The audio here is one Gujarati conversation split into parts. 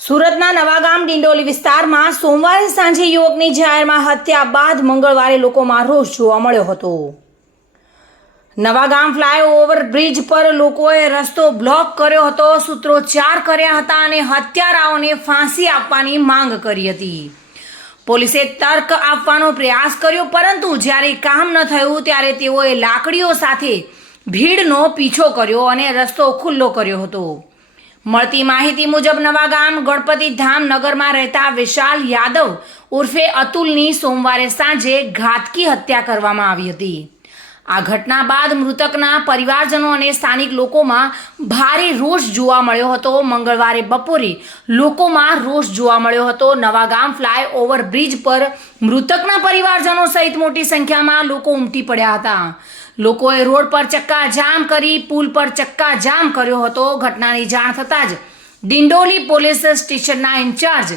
સુરતના નવાગામ ડિંડોલી વિસ્તારમાં સોમવારે સાંજે યુવકની જાહેરમાં હત્યા બાદ મંગળવારે લોકોમાં રોષ જોવા મળ્યો હતો। નવાગામ ફ્લાયઓવર બ્રિજ પર લોકોએ રસ્તો બ્લોક કર્યો હતો, સૂત્રોચ્ચાર કર્યા હતા અને હત્યારાઓને ફાંસી આપવાની માંગ કરી હતી। પોલીસે તર્ક આપવાનો પ્રયાસ કર્યો, પરંતુ જ્યારે કામ ન થયું ત્યારે તેઓએ લાકડીઓ સાથે ભીડનો પીછો કર્યો અને રસ્તો ખુલ્લો કર્યો હતો। મળતી માહિતી મુજબ નવાગામ ગણપતિ ધામ નગરમાં રહેતા વિશાલ યાદવ ઉર્ફે અતુલની સોમવારે સાંજે ઘાતકી હત્યા કરવામાં આવી હતી। આ ઘટના બાદ મૃતકના પરિવારજનો અને સ્થાનિક લોકોમાં ભારે રોષ જોવા મળ્યો હતો। મંગળવારે બપોરે લોકોમાં રોષ જોવા મળ્યો હતો। નવાગામ ફ્લાયઓવર બ્રિજ પર મૃતકના પરિવારજનો સહિત મોટી સંખ્યામાં લોકો ઉમટી પડ્યા હતા। લોકોએ રોડ પર ચક્કાજામ કરી પુલ પર ચક્કાજામ કર્યો હતો। ઘટનાની જાણ થતાં જ ડિંડોલી પોલીસ સ્ટેશનના ઇન્ચાર્જ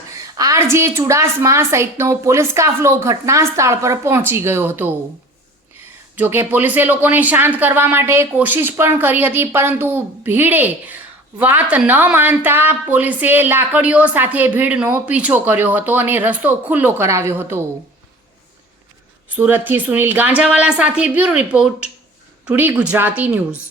આરજે ચુડાસમા સહિતનો પોલીસ કાફલો ઘટના સ્થળ પર પહોંચી ગયો હતો। જોકે પોલીસે લોકોને શાંત કરવા માટે કોશિશ પણ કરી હતી, પરંતુ ભીડે વાત ન માનતા પોલીસે લાકડીઓ સાથે ભીડનો પીછો કર્યો હતો અને રસ્તો ખુલ્લો કરાવ્યો હતો। સુરતથી સુનિલ ગાંજાવાલા સાથે bureau report, today Gujarati news.